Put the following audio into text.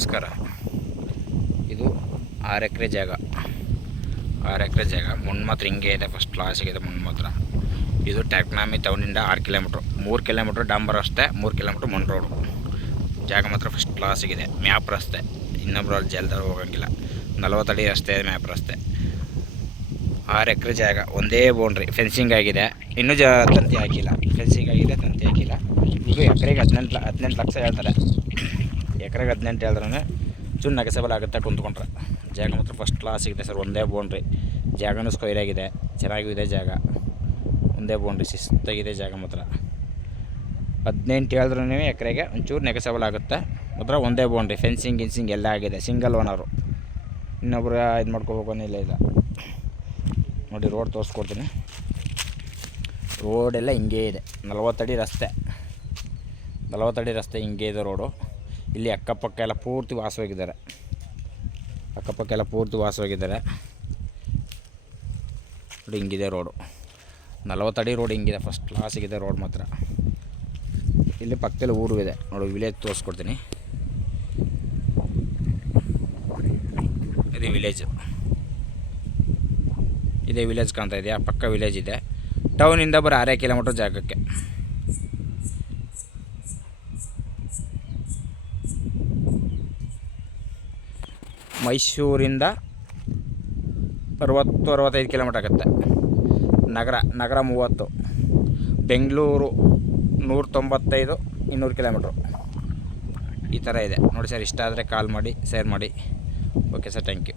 ನಮಸ್ಕಾರ. ಇದು 6 ಎಕರೆ ಜಾಗ. 6 ಎಕರೆ ಜಾಗ. ಮಣ್ಣು ಮಾತ್ರ ಹಿಂಗೆ ಇದೆ, ಫಸ್ಟ್ ಕ್ಲಾಸಿಗಿದೆ ಮಣ್ಣು ಮಾತ್ರ. ಇದು ಟ್ಯಾಕ್ನಾಮಿ ಟೌನಿಂದ 6 ಕಿಲೋಮೀಟ್ರು, 3 ಕಿಲೋಮೀಟ್ರ್ ಡಾಂಬರ್ ರಸ್ತೆ, 3 ಕಿಲೋಮೀಟ್ರ್ ಮಣ್ಣು ರೋಡು. ಜಾಗ ಮಾತ್ರ ಫಸ್ಟ್ ಕ್ಲಾಸಿಗಿದೆ. ಮ್ಯಾಪ್ ರಸ್ತೆ, ಇನ್ನೊಬ್ರು ಅಲ್ಲಿ ಜಲ್ದಾರು ಹೋಗೋಂಗಿಲ್ಲ. 40 ಅಡಿ ರಸ್ತೆ, ಮ್ಯಾಪ್ ರಸ್ತೆ. 6 ಎಕರೆ ಜಾಗ, ಒಂದೇ ಬೌಂಡ್ರಿ. ಫೆನ್ಸಿಂಗ್ ಆಗಿದೆ, ಇನ್ನೂ ತಂತಿ ಹಾಕಿಲ್ಲ. ಫೆನ್ಸಿಂಗ್ ಆಗಿದೆ, ತಂತಿ ಹಾಕಿಲ್ಲ. ಇದು ಎಕರೆಗೆ 18 ಲಕ್ಷ ಹೇಳ್ತಾರೆ. ಎಕರೆಗೆ 18 ಹೇಳಿದ್ರೆ ಚೂರು ನೆಗೆಸಬಲ್ ಆಗುತ್ತೆ ಕುಂತ್ಕೊಂಡ್ರೆ. ಜಾಗ ಮಾತ್ರ ಫಸ್ಟ್ ಕ್ಲಾಸ್ ಸಿಗಿದೆ ಸರ್. ಒಂದೇ ಬೌಂಡ್ರಿ. ಜಾಗನೂ ಸ್ಕ್ವೈರ್ ಆಗಿದೆ, ಚೆನ್ನಾಗಿದೆ ಜಾಗ. ಒಂದೇ ಬೌಂಡ್ರಿ, ಶಿಸ್ತಾಗಿದೆ ಜಾಗ ಮಾತ್ರ. 18 ಹೇಳಿದ್ರೂ ಎಕರೆಗೆ ಒಂಚೂರು ನೆಗೆಸಬಲ್ ಆಗುತ್ತೆ ಮಾತ್ರ. ಒಂದೇ ಬೌಂಡ್ರಿ, ಫೆನ್ಸಿಂಗ್ ಗಿನ್ಸಿಂಗ್ ಎಲ್ಲ ಆಗಿದೆ. ಸಿಂಗಲ್ ಓನರು, ಇನ್ನೊಬ್ರು ಇದು ಮಾಡ್ಕೋಬೇಕು ಅನ್ನೋ ಇಲ್ಲ. ನೋಡಿ, ರೋಡ್ ತೋರಿಸ್ಕೊಡ್ತೀನಿ. ರೋಡೆಲ್ಲ ಹಿಂಗೇ ಇದೆ. 40 ಅಡಿ ರಸ್ತೆ, 40 ಅಡಿ ರಸ್ತೆ ಹಿಂಗೆ ಇದೆ ರೋಡು. ಇಲ್ಲಿ ಅಕ್ಕಪಕ್ಕ ಎಲ್ಲ ಪೂರ್ತಿ ವಾಸವಾಗಿದ್ದಾರೆ. ನೋಡಿ, ಹಿಂಗಿದೆ ರೋಡು. 40 ಅಡಿ ರೋಡ್ ಹಿಂಗಿದೆ, ಫಸ್ಟ್ ಕ್ಲಾಸಿಗಿದೆ ರೋಡ್ ಮಾತ್ರ. ಇಲ್ಲಿ ಪಕ್ಕದಲ್ಲಿ ಊರು ಇದೆ ನೋಡಿ, ವಿಲೇಜ್ ತೋರಿಸ್ಕೊಡ್ತೀನಿ. ಇದು ವಿಲೇಜ್, ಇದೇ ವಿಲೇಜ್ ಕಾಣ್ತಾ ಇದೆಯಾ? ಪಕ್ಕ ವಿಲೇಜ್ ಇದೆ. ಟೌನಿಂದ ಬರೀ 6 ಕಿಲೋಮೀಟ್ರ್ ಜಾಗಕ್ಕೆ. ಮೈಸೂರಿಂದ 60-65 ಕಿಲೋಮೀಟ್ರ್ ಆಗುತ್ತೆ. ನಗರ 30. ಬೆಂಗಳೂರು 195-200 ಕಿಲೋಮೀಟ್ರು. ಈ ಥರ ಇದೆ ನೋಡಿ ಸರ್. ಇಷ್ಟ ಆದರೆ ಕಾಲ್ ಮಾಡಿ, ಶೇರ್ ಮಾಡಿ. Okay sir, thank you.